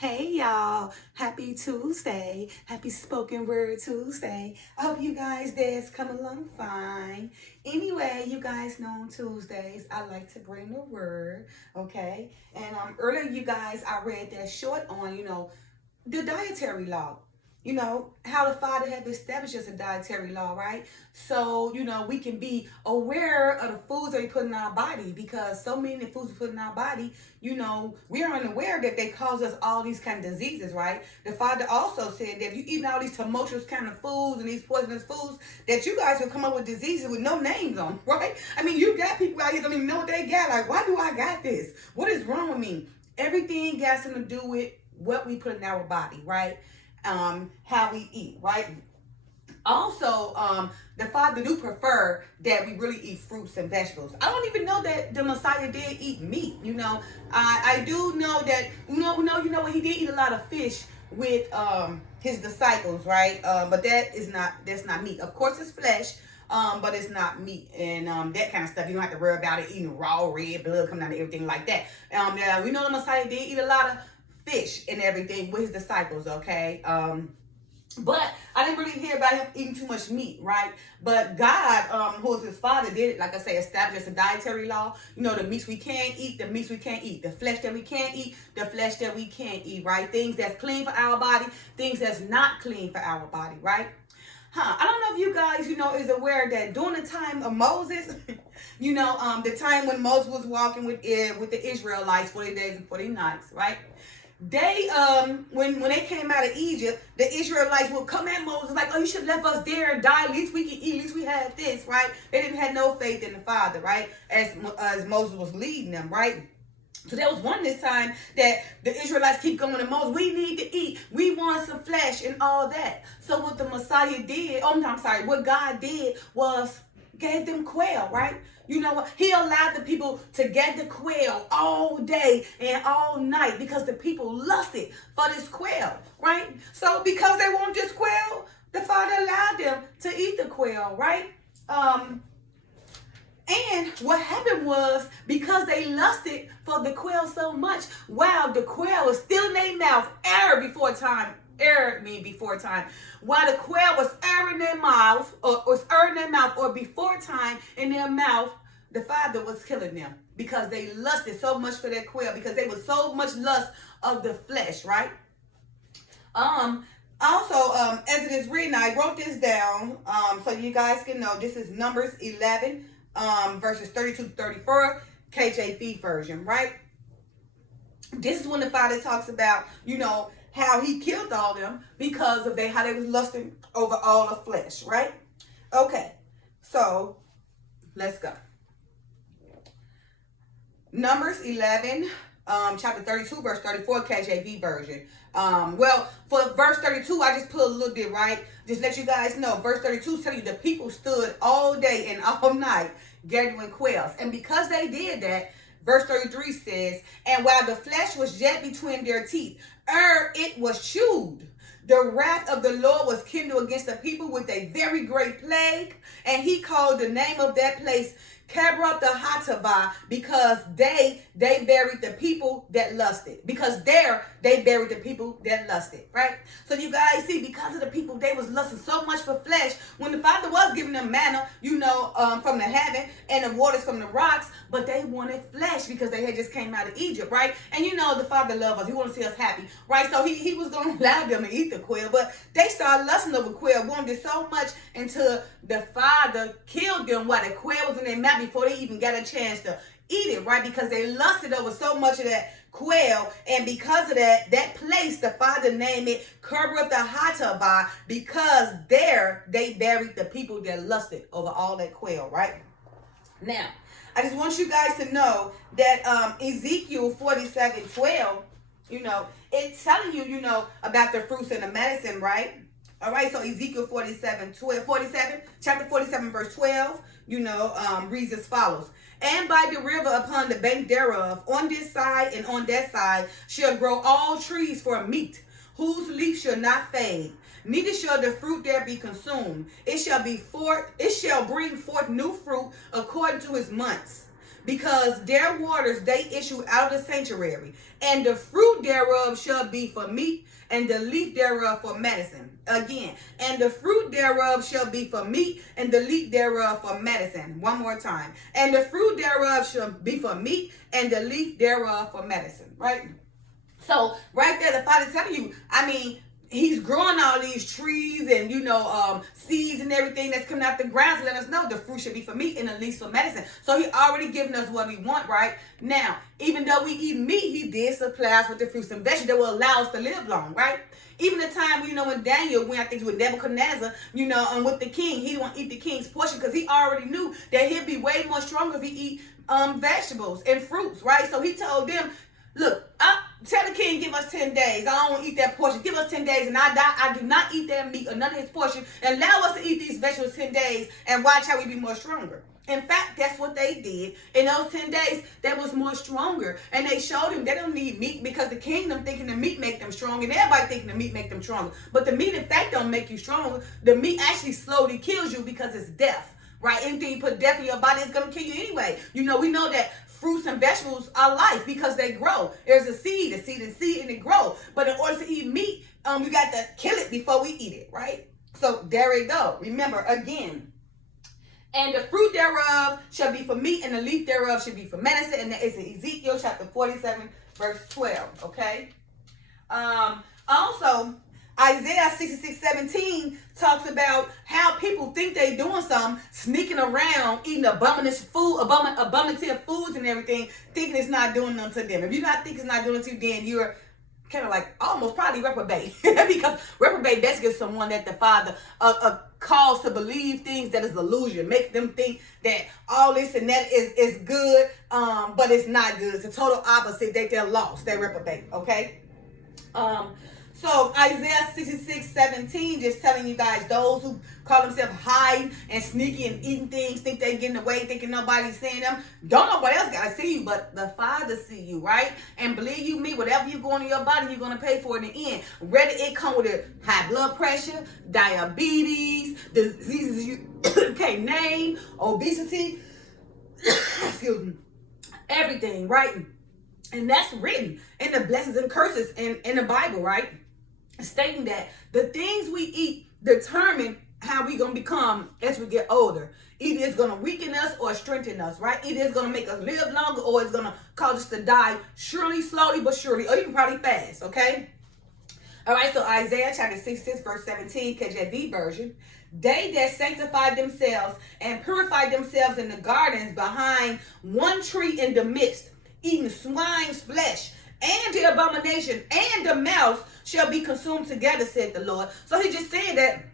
Hey y'all, happy Tuesday, happy spoken word Tuesday. I hope you guys days come along fine. Anyway, you guys know on Tuesdays I like to bring the word, okay? And earlier you guys I read that short on, the dietary law. How the Father have established us a dietary law, right? So, we can be aware of the foods that we put in our body because so many of the foods we put in our body, we are unaware that they cause us all these kind of diseases, right? The Father also said that if you eat all these tumultuous kind of foods and these poisonous foods, that you guys will come up with diseases with no names on, right? I mean, you got people out here that don't even know what they got. Like, why do I got this? What is wrong with me? Everything got something to do with what we put in our body, right? How we eat, right? Also, the Father do prefer that we really eat fruits and vegetables. I don't even know that the Messiah did eat meat. I do know that what he did eat a lot of fish with his disciples, right? But that's not meat. Of course, it's flesh. But it's not meat and that kind of stuff. You don't have to worry about it eating raw red blood coming out of everything like that. Yeah, we know the Messiah did eat a lot of fish and everything with his disciples, okay? But I didn't really hear about him eating too much meat, right? But God, who is his Father, did it, like I say, establish a dietary law. The meats we can't eat, the meats we can't eat. The flesh that we can't eat, the flesh that we can't eat, right? Things that's clean for our body, things that's not clean for our body, right? I don't know if you guys, is aware that during the time of Moses, the time when Moses was walking with the Israelites 40 days and 40 nights, right? They when they came out of Egypt, the Israelites would come at Moses like, oh, you should have left us there and die. At least we can eat. At least we had this, right? They didn't have no faith in the Father, right? As Moses was leading them, right? So there was this time that the Israelites keep going to Moses. We need to eat. We want some flesh and all that. So what the Messiah did, what God did was gave them quail, right? You know what? He allowed the people to get the quail all day and all night because the people lusted for this quail, right? So because they want this quail, the Father allowed them to eat the quail, right? And what happened was because they lusted for the quail so much, wow, the quail was still in their mouth, error before time. While the quail was erring their mouth, or before time in their mouth, the Father was killing them because they lusted so much for that quail, because they were so much lust of the flesh, right? Also, as it is written, I wrote this down so you guys can know. This is Numbers 11, verses 32 to 34, KJV version, right? This is when the Father talks about, how he killed all them because of how they was lusting over all the flesh, right? Okay, so let's go. Numbers 11, chapter 32, verse 34, KJV version. For verse 32, I just put a little bit, right? Just let you guys know. Verse 32 tell you the people stood all day and all night gathering quails. And because they did that, verse 33 says, and while the flesh was yet between their teeth, ere it was chewed, the wrath of the Lord was kindled against the people with a very great plague. And he called the name of that place Cabra the Hatavah, because they buried the people that lusted. Because there they buried the people that lusted, right? So you guys see, because of the people, they was lusting so much for flesh. When the Father was giving them manna, from the heaven and the waters from the rocks, but they wanted flesh because they had just came out of Egypt, right? And the Father loves us. He wants to see us happy, right? So he was going to allow them to eat the quail, but they started lusting over quail, wanted it so much until the Father killed them while the quail was in their mouth before they even got a chance to eat it, right? Because they lusted over so much of that quail, and because of that place, the Father named it Kerber the Hatavah, because there they buried the people that lusted over all that quail, right? Now, I just want you guys to know that Ezekiel 47:12, it's telling you, about the fruits and the medicine, right? All right, so Ezekiel 47, chapter 47, verse 12, reads as follows. And by the river upon the bank thereof, on this side and on that side, shall grow all trees for meat, whose leaf shall not fade, neither shall the fruit there be consumed. It shall bring forth new fruit according to his months. because their waters they issue out of the sanctuary, and the fruit thereof shall be for meat, and the leaf thereof for medicine. Again, and the fruit thereof shall be for meat, and the leaf thereof for medicine. One more time. And the fruit thereof shall be for meat, and the leaf thereof for medicine. Right? So right there, the Father's telling you, I mean, he's growing all these trees and, seeds and everything that's coming out the ground to let us know the fruit should be for meat and the leaves for medicine. So he already given us what we want, right? Now, even though we eat meat, he did supply us with the fruits and vegetables that will allow us to live long, right? Even the time, when Daniel went, I think, with Nebuchadnezzar, and with the king, he didn't want to eat the king's portion because he already knew that he'd be way more stronger if he eat vegetables and fruits, right? So he told them, look, tell the king, give us 10 days. I don't want to eat that portion. Give us 10 days, and I do not eat that meat or none of his portion. And allow us to eat these vegetables 10 days and watch how we be more stronger. In fact, that's what they did. In those 10 days, that was more stronger. And they showed him they don't need meat because the kingdom thinking the meat make them strong, and everybody thinking the meat make them stronger. But the meat, in fact, don't make you stronger. The meat actually slowly kills you because it's death, right? Anything you put death in your body is going to kill you anyway. We know that fruits and vegetables are life because they grow. There's a seed, and it grows. But in order to eat meat, we got to kill it before we eat it, right? So there we go. Remember, again, and the fruit thereof shall be for meat, and the leaf thereof shall be for medicine. And that is in Ezekiel chapter 47, verse 12, okay? Also, Isaiah 66:17 talks about how people think they doing something, sneaking around, eating abominative foods and everything, thinking it's not doing nothing to them. If you not think it's not doing it to you, then you're kind of like almost probably reprobate. Because reprobate basically is someone that the Father calls to believe things that is illusion, make them think that all this and that is good, but it's not good. It's the total opposite. They're lost. They're reprobate, okay? So Isaiah 66:17 just telling you guys, those who call themselves hiding and sneaky and eating things, think they're getting away, thinking nobody's seeing them. Don't nobody else gotta see you, but the Father see you, right? And believe you me, whatever you're going in your body, you're gonna pay for it in the end. Whether it come with a high blood pressure, diabetes, diseases you can't name, obesity, excuse me, everything, right? And that's written in the blessings and curses in the Bible, right? Stating that the things we eat determine how we going to become as we get older. Either it's going to weaken us or strengthen us, right? Either it's going to make us live longer or it's going to cause us to die surely, slowly, but surely, or even probably fast, okay? All right, so Isaiah chapter 66, verse 17, KJV version. They that sanctify themselves and purify themselves in the gardens behind one tree in the midst, eating swine's flesh, and the abomination and the mouse shall be consumed together, said the Lord. So he just said that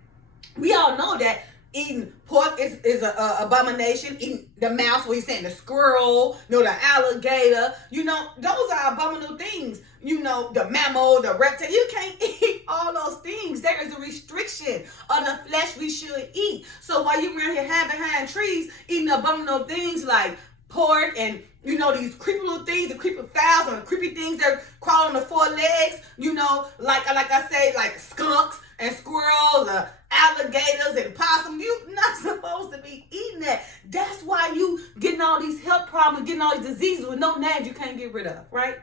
we all know that eating pork is an abomination. Eating the mouse, what he's saying, the squirrel, the alligator, those are abominable things. The mammal, the reptile, you can't eat all those things. There is a restriction of the flesh we should eat. So while you around here hiding behind trees, eating abominable things like pork and these creepy little things, the creepy fowls and the creepy things that crawl on the four legs, like I say, like skunks and squirrels, alligators and possums. You're not supposed to be eating that. That's why you getting all these health problems, getting all these diseases with no names you can't get rid of, right?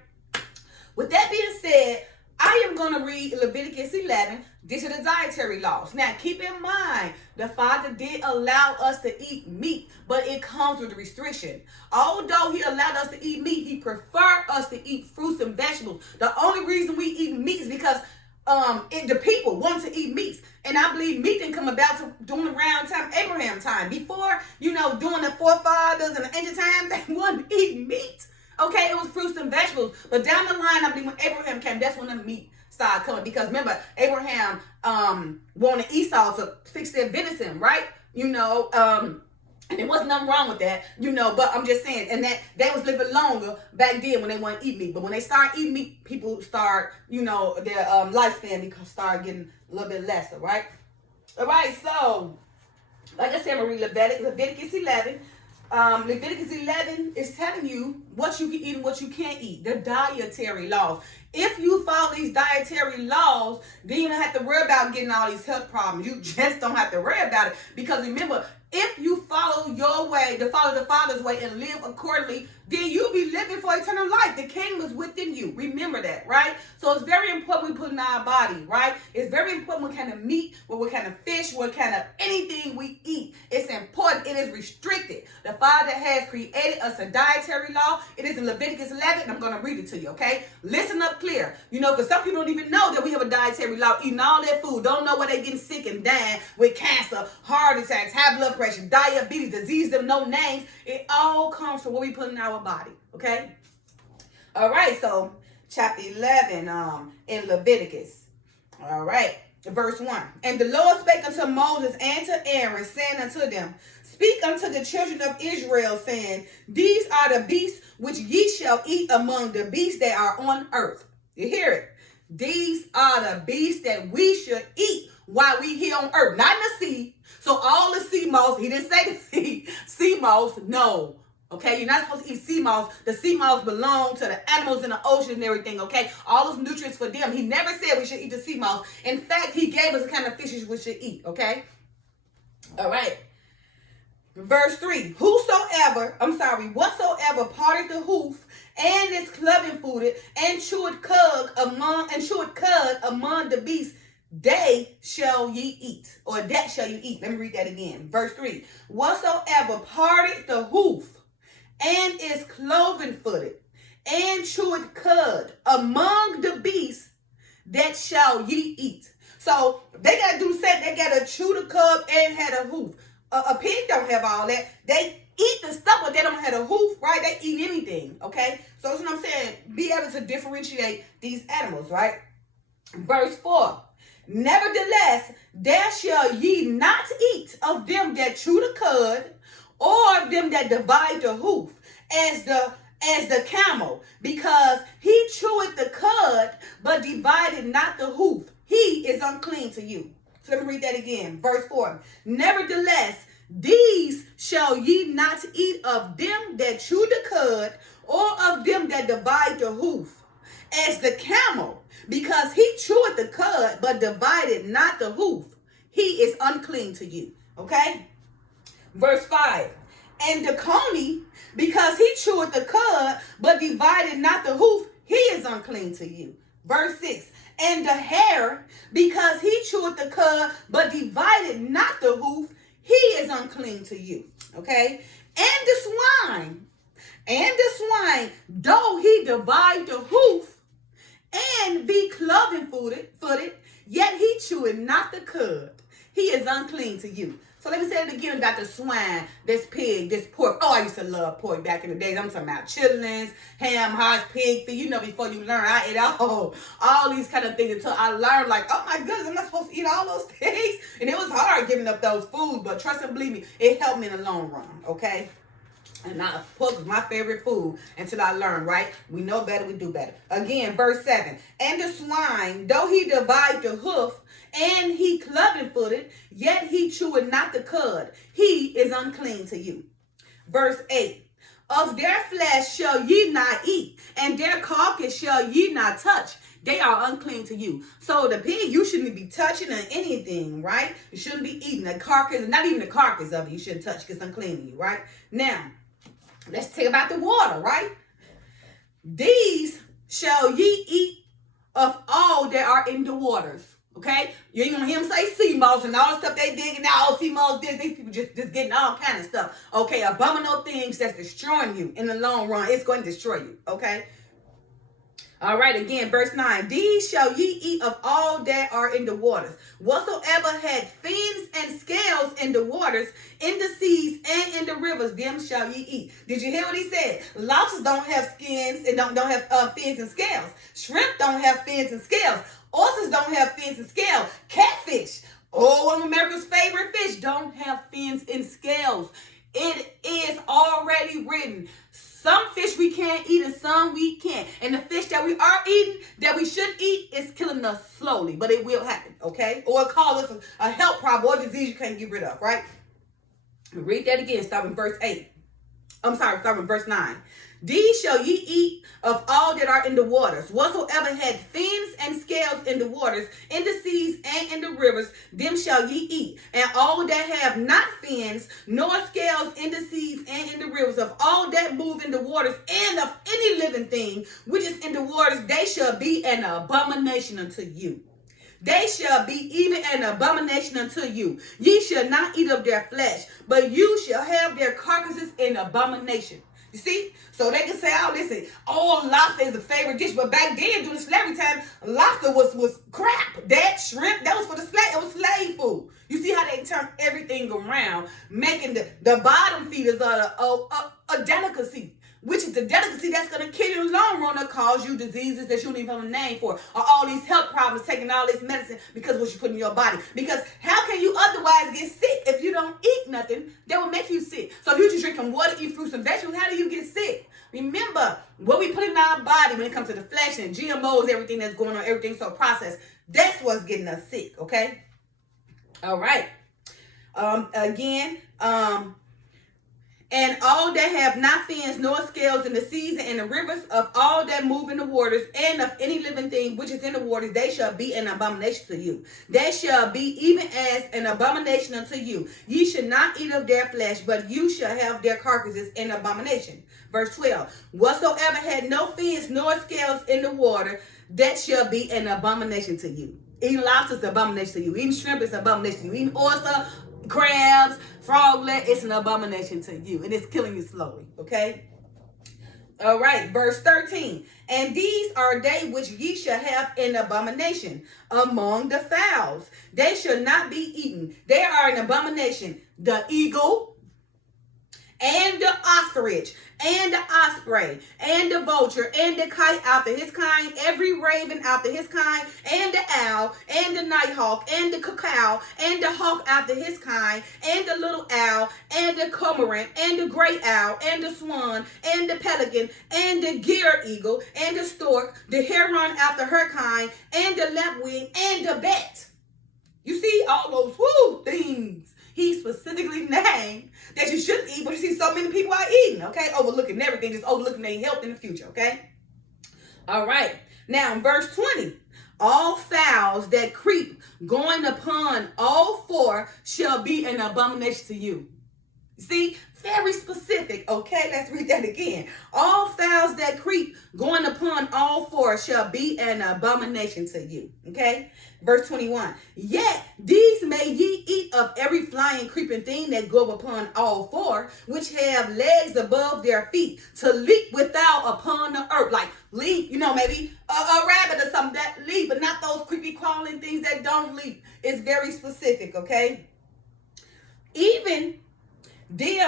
With that being said, I am going to read Leviticus 11. These are the dietary laws. Now, keep in mind, the Father did allow us to eat meat, but it comes with a restriction. Although he allowed us to eat meat, he preferred us to eat fruits and vegetables. The only reason we eat meat is because the people want to eat meats. And I believe meat didn't come about during around time, Abraham time. Before, during the forefathers and the ancient times, they wanted to eat meat. Okay, it was fruits and vegetables. But down the line, I believe when Abraham came, that's when the meat started coming. Because remember, Abraham wanted Esau to fix their venison, right? And there wasn't nothing wrong with that, but I'm just saying, and that they was living longer back then when they wanted to eat meat. But when they start eating meat, people start, their lifespan start getting a little bit lesser, right? All right, so, like I said, I'm going to read Leviticus 11. Leviticus 11 is telling you what you can eat and what you can't eat, the dietary laws. If you follow these dietary laws, then you don't have to worry about getting all these health problems. You just don't have to worry about it. Because remember, if you follow your way, to follow the Father's way and live accordingly, then you'll be living for eternal life. The kingdom is within you. Remember that, right? So it's very important we put in our body, right? It's very important what kind of meat, what kind of fish, what kind of anything we eat. It's important. It is restricted. The Father has created us a dietary law. It is in Leviticus 11, and I'm going to read it to you, okay? Listen up clear. You know, because some people don't even know that we have a dietary law, eating all that food, don't know where they're getting sick and dying with cancer, heart attacks, high blood pressure, diabetes, disease, them no names. It all comes from what we put in our body, okay? All right, so chapter 11 in Leviticus. All right, verse 1. And the Lord spake unto Moses and to Aaron, saying unto them, speak unto the children of Israel, saying, these are the beasts which ye shall eat among the beasts that are on earth. You hear it? These are the beasts that we should eat while we here on earth, not in the sea. So all the sea moss, he didn't say the sea moss, no. Okay, you're not supposed to eat sea moss. The sea moss belong to the animals in the ocean and everything, okay? All those nutrients for them. He never said we should eat the sea moss. In fact, he gave us the kind of fishes we should eat, okay? All right. Verse 3, whatsoever parted the hoof and is cloven-footed and chewed cud among the beasts, they shall ye eat, or that shall you eat. Let me read that again. Verse 3, whatsoever parted the hoof and is cloven-footed and chewed cud among the beasts, that shall ye eat. So they got to do something. They got to chew the cud and have a hoof. A pig don't have all that. They eat the stuff, but they don't have a hoof, right? They eat anything, okay? So that's what I'm saying. Be able to differentiate these animals, right? Verse 4. Nevertheless, there shall ye not eat of them that chew the cud, or of them that divide the hoof, as the camel, because he cheweth the cud, but divided not the hoof. He is unclean to you. So let me read that again. Verse 4. Nevertheless, these shall ye not eat of them that chew the cud, or of them that divide the hoof, as the camel, because he cheweth the cud, but divided not the hoof. He is unclean to you. Okay? Verse 5. And the coney, because he cheweth the cud, but divided not the hoof, he is unclean to you. Verse 6. And the hare, because he cheweth the cud, but divided not the hoof, he is unclean to you. Okay? And the swine, though he divide the hoof, and be cloven-footed, yet he cheweth not the cud. He is unclean to you. So let me say it again about the swine, this pig, this pork. Oh, I used to love pork back in the days. I'm talking about chitlins, ham, hocks, pig feet. You know, before you learn, I ate all these kind of things until I learned, like, oh my goodness, I'm not supposed to eat all those things. And it was hard giving up those foods, but trust and believe me, it helped me in the long run, okay? And now pork was my favorite food until I learned, right? We know better, we do better. Again, verse 7. And the swine, though he divide the hoof, and he cloven-footed, yet he cheweth not the cud. He is unclean to you. Verse 8. Of their flesh shall ye not eat, and their carcass shall ye not touch. They are unclean to you. So the pig, you shouldn't be touching or anything, right? You shouldn't be eating the carcass, not even the carcass of it. You shouldn't touch because it's unclean to you, right? Now, let's talk about the water, right? These shall ye eat of all that are in the waters. Okay? You ain't gonna hear them say sea moss and all the stuff they digging out, sea moss, these people just getting all kind of stuff. Okay, abominable things that's destroying you in the long run. It's going to destroy you. Okay? All right, again, verse 9. These shall ye eat of all that are in the waters. Whatsoever had fins and scales in the waters, in the seas and in the rivers, them shall ye eat. Did you hear what he said? Lobsters don't have skins and don't have fins and scales. Shrimp don't have fins and scales. Oysters don't have fins and scales. Catfish, one of America's favorite fish, don't have fins and scales. It is already written. Some fish we can't eat and some we can. And the fish that we are eating, that we should eat, is killing us slowly. But it will happen, okay? Or it cause us a health problem or disease you can't get rid of, right? Read that again, start in verse 8. Start with verse 9. These shall ye eat of all that are in the waters. Whatsoever had fins and scales in the waters, in the seas, and in the rivers, them shall ye eat. And all that have not fins nor scales in the seas and in the rivers, of all that move in the waters, and of any living thing which is in the waters, they shall be an abomination unto you. They shall be even an abomination unto you. Ye shall not eat of their flesh, but you shall have their carcasses in abomination. You see? So they can say, oh, listen, lobster is a favorite dish. But back then, during slavery time, lobster was crap. That shrimp, that was for the slave. It was slave food. You see how they turn everything around, making the bottom feeders a delicacy. Which is the delicacy that's going to kill you in the long run or cause you diseases that you don't even have a name for. Or all these health problems, taking all this medicine because of what you put in your body. Because how can you otherwise get sick if you don't eat nothing that will make you sick? So if you just drink some water, eat fruits and vegetables, how do you get sick? Remember, what we put in our body when it comes to the flesh and GMOs, everything that's going on, everything so processed, that's what's getting us sick, okay? All right. And all that have not fins nor scales in the seas and in the rivers, of all that move in the waters, and of any living thing which is in the waters, they shall be an abomination to you. They shall be even as an abomination unto you. Ye shall not eat of their flesh, but you shall have their carcasses in abomination. Verse 12. Whatsoever had no fins nor scales in the water, that shall be an abomination to you. Eating lobster is an abomination to you. Eating shrimp is an abomination to you. Eating oyster, crabs, froglet, it's an abomination to you, and it's killing you slowly, okay? All right, verse 13. And these are they which ye shall have an abomination among the fowls. They shall not be eaten. They are an abomination. The eagle, and the ostrich, and the osprey, and the vulture, and the kite after his kind, every raven after his kind, and the owl, and the nighthawk, and the cuckoo, and the hawk after his kind, and the little owl, and the cormorant, and the gray owl, and the swan, and the pelican, and the gier eagle, and the stork, the heron after her kind, and the lapwing, and the bat. You see all those things he specifically named that you shouldn't eat, but you see so many people are eating, okay? Overlooking everything, just overlooking their health in the future, okay? All right. Now, in verse 20, all fowls that creep going upon all four shall be an abomination to you. See, very specific, okay? Let's read that again. All fowls that creep going upon all four shall be an abomination to you, okay? Verse 21, yet these may ye eat of every flying creeping thing that go upon all four, which have legs above their feet, to leap without upon the earth. Like leap, maybe a rabbit or something that leap, but not those creepy crawling things that don't leap. It's very specific, okay? Even these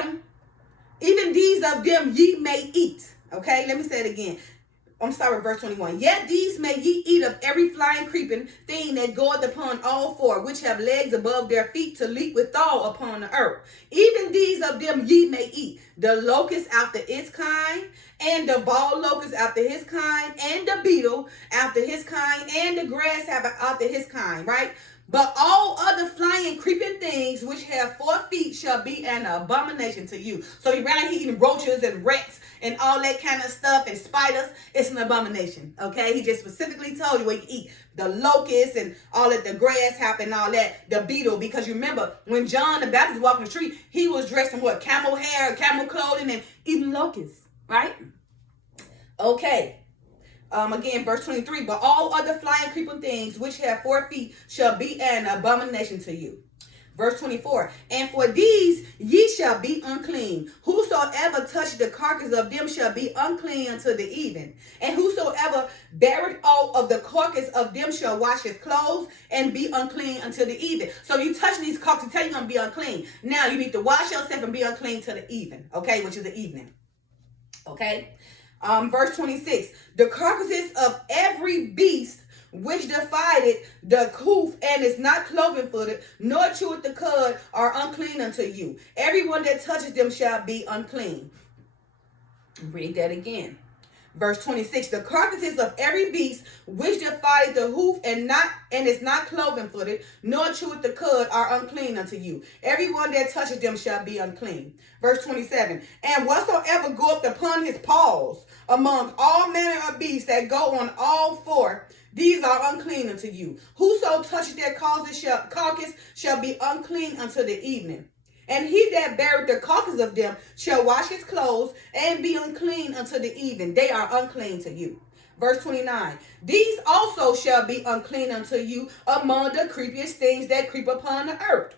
of them ye may eat. Okay, let me say it again. I'm sorry, verse 21. Yet these may ye eat of every flying creeping thing that goeth upon all four, which have legs above their feet to leap withal upon the earth. Even these of them ye may eat. The locust after its kind, and the bald locust after his kind, and the beetle after his kind, and the grasshopper after his kind, right? But all other flying, creeping things which have 4 feet shall be an abomination to you. So you around here eating roaches and rats and all that kind of stuff and spiders, it's an abomination, okay? He just specifically told you what you can eat. The locust and all that, the grasshopper and all that, the beetle. Because you remember, when John the Baptist walked the street, he was dressed in what? Camel hair, camel clothing, and eating locusts, right? Okay. Again, verse 23, but all other flying creeping things which have 4 feet shall be an abomination to you. Verse 24, and for these ye shall be unclean. Whosoever touch the carcass of them shall be unclean until the even. And whosoever beareth all of the carcass of them shall wash his clothes and be unclean until the even. So you touch these carcasses, tell you're going to be unclean. Now you need to wash yourself and be unclean till the even, okay, which is the evening, okay? Verse 26, the carcasses of every beast which divided the hoof and is not cloven footed, nor cheweth the cud, are unclean unto you. Everyone that touches them shall be unclean. Read that again. Verse 26, the carcasses of every beast which defieth the hoof and is not cloven footed, nor cheweth the cud, are unclean unto you. Everyone that touches them shall be unclean. Verse 27, and whatsoever goeth upon his paws among all manner of beasts that go on all four, these are unclean unto you. Whoso touches their carcass shall be unclean until the evening. And he that beareth the carcass of them shall wash his clothes and be unclean until the evening. They are unclean to you. Verse 29, these also shall be unclean unto you among the creepiest things that creep upon the earth.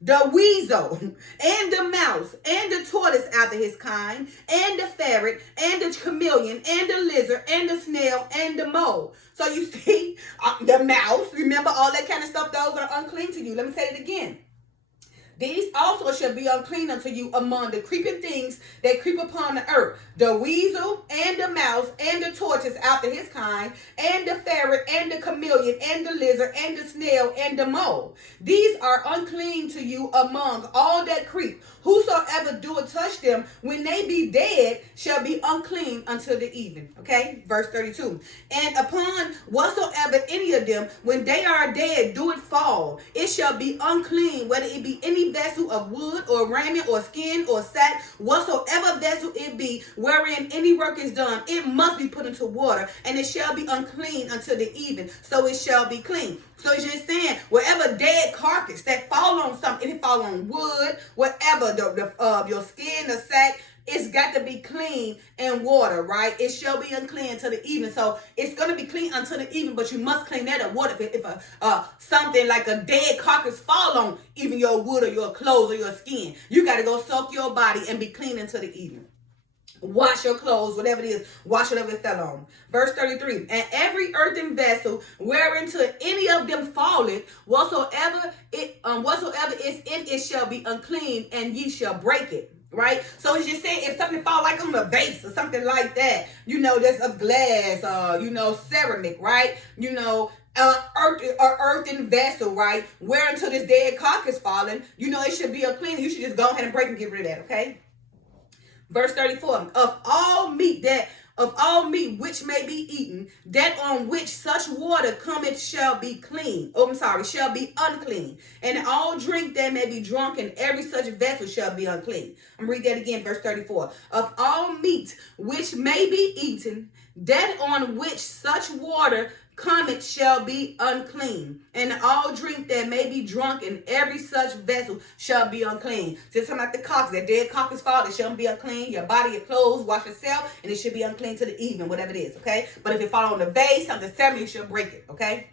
The weasel, and the mouse, and the tortoise after his kind, and the ferret, and the chameleon, and the lizard, and the snail, and the mole. So you see, the mouse, remember all that kind of stuff, those are unclean to you. Let me say it again. These also shall be unclean unto you among the creeping things that creep upon the earth. The weasel, and the mouse, and the tortoise after his kind, and the ferret, and the chameleon, and the lizard, and the snail, and the mole. These are unclean to you among all that creep. Whosoever doeth touch them, when they be dead, shall be unclean until the evening. Okay, verse 32. And upon whatsoever any of them, when they are dead, do it fall, it shall be unclean, whether it be any vessel of wood or raiment or skin or sack, whatsoever vessel it be, wherein any work is done, it must be put into water, and it shall be unclean until the evening, so it shall be clean. So it's just saying, whatever dead carcass that fall on something, if it fall on wood, whatever, your skin, the sack, it's got to be clean in water, right? It shall be unclean until the evening. So it's going to be clean until the evening, but you must clean that up. What if something like a dead carcass fall on even your wood or your clothes or your skin? You got to go soak your body and be clean until the evening. Wash your clothes, whatever it is, wash whatever it fell on. Verse 33, and every earthen vessel whereinto any of them falleth, whatsoever is in it shall be unclean, and ye shall break it. Right? So it's just saying, if something fall like on a vase or something like that, that's of glass, ceramic, right? Earthen vessel, right? Whereunto this dead carcass fallen, it should be unclean. You should just go ahead and break and get rid of that, okay? Verse 34, of all meat which may be eaten, that on which such water cometh shall be shall be unclean. And all drink that may be drunken, every such vessel shall be unclean. I'm read that again, verse 34. Of all meat which may be eaten, that on which such water cometh shall be unclean, and all drink that may be drunk in every such vessel shall be unclean. Just talking about the carcass, that dead carcass fall, it shouldn't be unclean. Your body, your clothes, wash yourself, and it should be unclean to the evening, whatever it is, okay? But if it fall on the vase, something ceremony, you should break it, okay?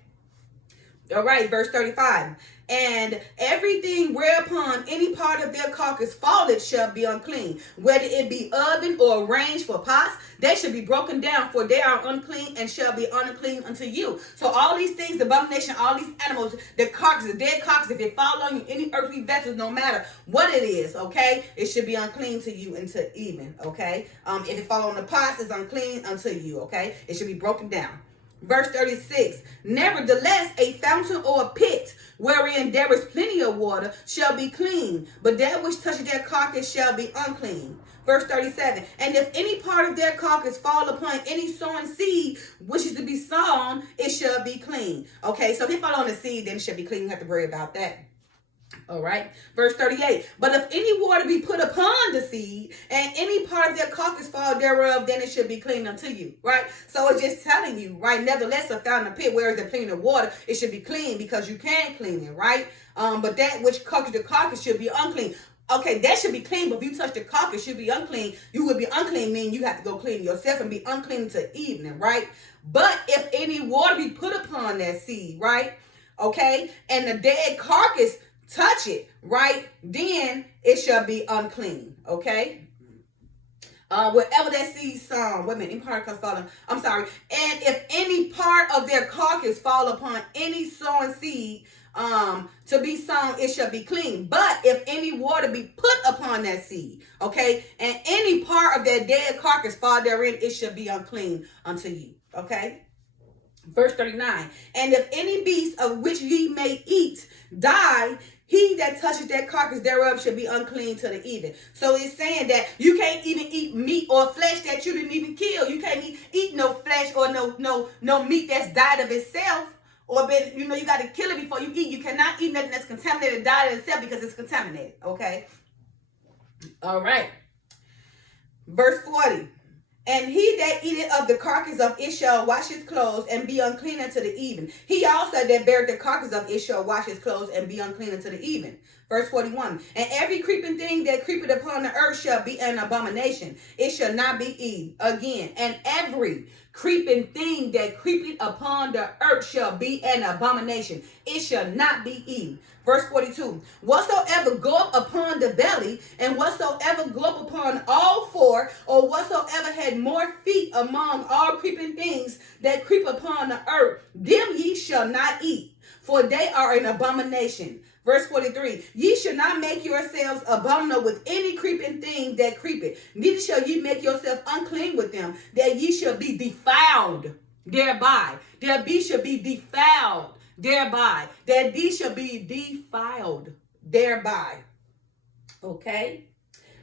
All right, verse 35. And everything whereupon any part of their carcass falleth shall be unclean, whether it be oven or range for pots, they shall be broken down, for they are unclean and shall be unclean unto you. So all these things, the abomination, all these animals, the carcass, the dead carcass, if it fall on you, any earthly vessels, no matter what it is, okay, it should be unclean to you until evening, okay? If it fall on the pots, it's unclean unto you, okay? It should be broken down. Verse 36, nevertheless, a fountain or a pit wherein there is plenty of water shall be clean, but that which touches their carcass shall be unclean. Verse 37, and if any part of their carcass fall upon any sown seed which is to be sown, it shall be clean. Okay, so if it fall on the seed, then it shall be clean. You have to worry about that. All right, verse 38, but if any water be put upon the seed, and any part of their carcass fall thereof, then it should be clean unto you, right? So it's just telling you, right, nevertheless, if found in a pit where is the plenty of water, it should be clean because you can clean it, right? But that which touches the carcass should be unclean. Okay, that should be clean, but if you touch the carcass, should be unclean. You would be unclean, meaning you have to go clean yourself and be unclean until evening, right? But if any water be put upon that seed, right, okay, and the dead carcass touch it, right, then it shall be unclean, okay? Wherever that seed sown, wait a minute, any part of falling, I'm sorry, and if any part of their carcass fall upon any sown seed to be sown, it shall be clean. But if any water be put upon that seed, okay, and any part of that dead carcass fall therein, it shall be unclean unto you, okay? Verse 39. And if any beast of which ye may eat die, he that touches that carcass thereof shall be unclean to the even. So it's saying that you can't even eat meat or flesh that you didn't even kill. You can't eat no flesh or no meat that's died of itself. Or been, you got to kill it before you eat. You cannot eat nothing that's contaminated, died of itself, because it's contaminated. Okay? All right. Verse 40. And he that eateth of the carcass of it shall wash his clothes and be unclean unto the even. He also that beareth the carcass of it shall wash his clothes and be unclean unto the even. Verse 41. And every creeping thing that creepeth upon the earth shall be an abomination. It shall not be eaten. Again. And every creeping thing that creepeth upon the earth shall be an abomination. It shall not be eaten. Verse 42. Whatsoever go up upon the belly, and whatsoever go up upon all four, or whatsoever had more feet among all creeping things that creep upon the earth, them ye shall not eat, for they are an abomination. Verse 43. Ye shall not make yourselves abominable with any creeping thing that creepeth, neither shall ye make yourselves unclean with them, that ye shall be defiled thereby. That ye shall be defiled thereby. That ye shall be defiled thereby. Okay?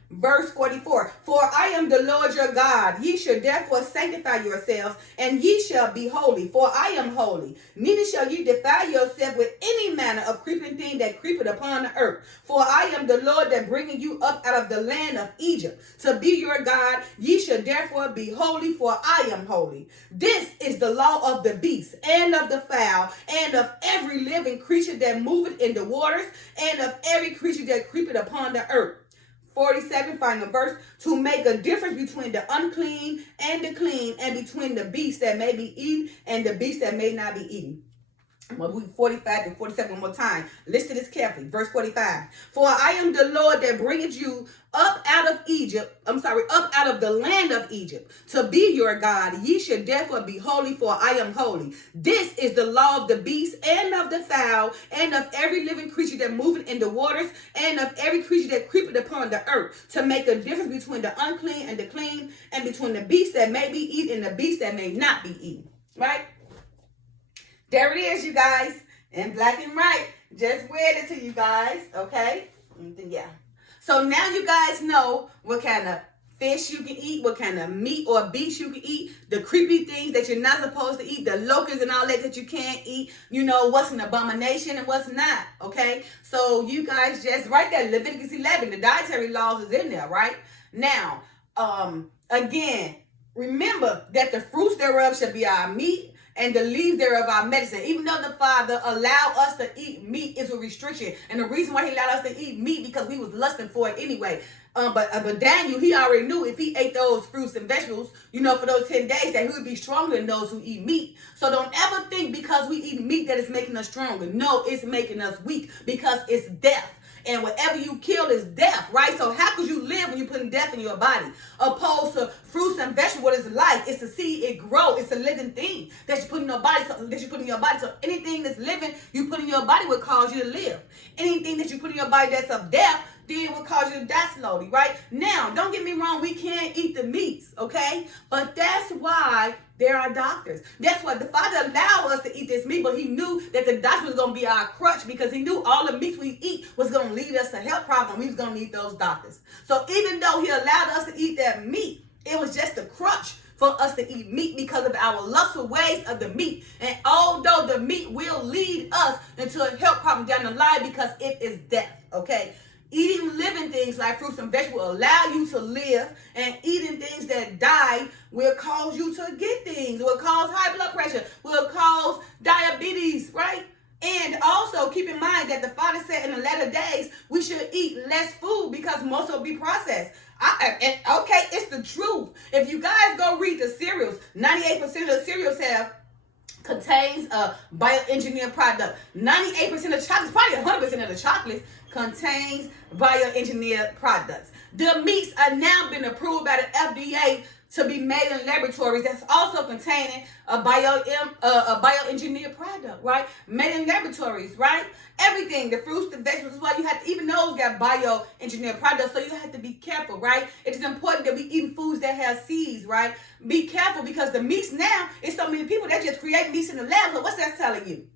Verse 44. For I am the Lord your God. Ye shall therefore sanctify yourselves, and ye shall be holy, for I am holy. Neither shall ye defile yourself with any manner of creeping thing that creepeth upon the earth. For I am the Lord that bringeth you up out of the land of Egypt, to be your God. Ye shall therefore be holy, for I am holy. This is the law of the beast, and of the fowl, and of every living creature that moveth in the waters, and of every creature that creepeth upon the earth. 47, final verse, to make a difference between the unclean and the clean, and between the beast that may be eaten and the beast that may not be eaten. I'm going to read 45 to 47 one more time. Listen to this carefully. Verse 45. For I am the Lord that bringeth you up out of up out of the land of Egypt, to be your God. Ye shall therefore be holy, for I am holy. This is the law of the beast, and of the fowl, and of every living creature that moveth in the waters, and of every creature that creepeth upon the earth, to make a difference between the unclean and the clean, and between the beast that may be eaten and the beast that may not be eaten. Right? There it is, you guys, in black and white. Just read it to you guys, okay? Yeah. So now you guys know what kind of fish you can eat, what kind of meat or beast you can eat, the creepy things that you're not supposed to eat, the locusts and all that you can't eat, what's an abomination and what's not, okay? So you guys just, right there, Leviticus 11, the dietary laws is in there, right? Now, again, remember that the fruits thereof shall be our meat, and the leaves thereof our medicine. Even though the Father allowed us to eat meat is a restriction. And the reason why he allowed us to eat meat, because we was lusting for it anyway. But Daniel, he already knew if he ate those fruits and vegetables, for those 10 days, that he would be stronger than those who eat meat. So don't ever think because we eat meat that it's making us stronger. No, it's making us weak, because it's death. And whatever you kill is death, right? So how could you live when you're putting death in your body? Opposed to fruits and vegetables, what is life? It's a seed, it grows, it's a living thing that you put in your body. So anything that's living, you put in your body will cause you to live. Anything that you put in your body that's of death, then will cause you to die slowly, right? Now, don't get me wrong, we can't eat the meats, okay? But that's why there are doctors. That's why the Father allowed us to eat this meat, but he knew that the doctor was going to be our crutch, because he knew all the meats we eat was going to lead us to health problems. We was going to need those doctors. So even though he allowed us to eat that meat, it was just a crutch for us to eat meat because of our lustful ways of the meat. And although the meat will lead us into a health problem down the line, because it is death, okay? Eating living things like fruits and vegetables will allow you to live, and eating things that die will cause you to get things, will cause high blood pressure, will cause diabetes, right? And also keep in mind that the Father said in the latter days we should eat less food because most will be processed. Okay, it's the truth. If you guys go read the cereals, 98% of the cereals contains a bioengineered product. 98% of chocolates, probably 100% of the chocolates contains bioengineered products. The meats are now been approved by the FDA to be made in laboratories that's also containing a bioengineered product. right? Made in laboratories, right? Everything, the fruits, the vegetables, as well. You have to, even those got bioengineered products, so you have to be careful, right? It is important that we eat foods that have seeds, right? Be careful because the meats now, it's so many people that just create meats in the lab. So what's that telling you?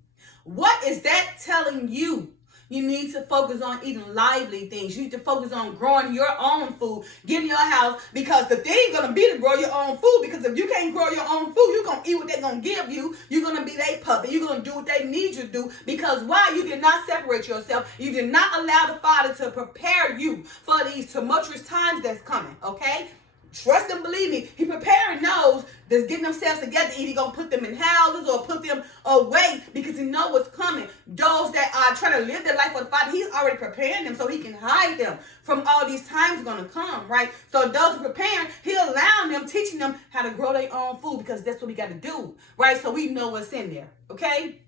What is that telling you? You need to focus on eating lively things. You need to focus on growing your own food. Get in your house, because the thing going to be to grow your own food. Because if you can't grow your own food, you're going to eat what they're going to give you. You're going to be their puppet. You're going to do what they need you to do. Because why? You did not separate yourself. You did not allow the Father to prepare you for these tumultuous times that's coming. Okay? Trust and believe me, he preparing those that's getting themselves together. Either gonna put them in houses or put them away because he know what's coming. Those that are trying to live their life for the Father, he's already preparing them so he can hide them from all these times gonna come, right? So those preparing, he allowing them, teaching them how to grow their own food because that's what we got to do, right? So we know what's in there, okay?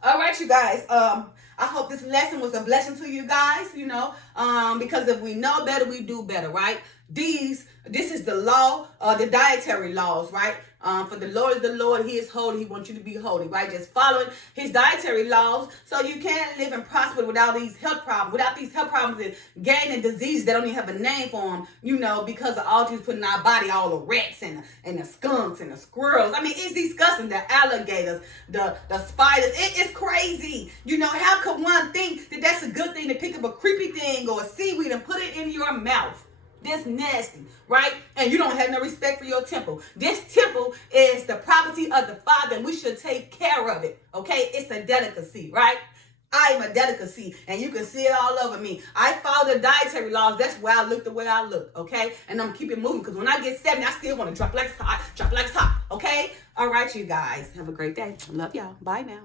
All right, you guys. I hope this lesson was a blessing to you guys, because if we know better, we do better, right? This is the law, the dietary laws, right? For the Lord is the Lord, he is holy, he wants you to be holy, right? Just following his dietary laws so you can't live and prosper without these health problems and gaining diseases that don't even have a name for them, because of all these putting in our body, all the rats and the skunks and the squirrels. I mean, it's disgusting. The alligators, the spiders, it's crazy. How could one think that that's a good thing to pick up a creepy thing or a seaweed and put it in your mouth? This nasty, right? And you don't have no respect for your temple. This temple is the property of the Father, and we should take care of it, okay? It's a delicacy, right? I am a delicacy, and you can see it all over me. I follow the dietary laws. That's why I look the way I look, okay? And I'm keeping moving, because when I get 70, I still want to drop like it's hot, okay? All right, you guys. Have a great day. Love y'all. Bye now.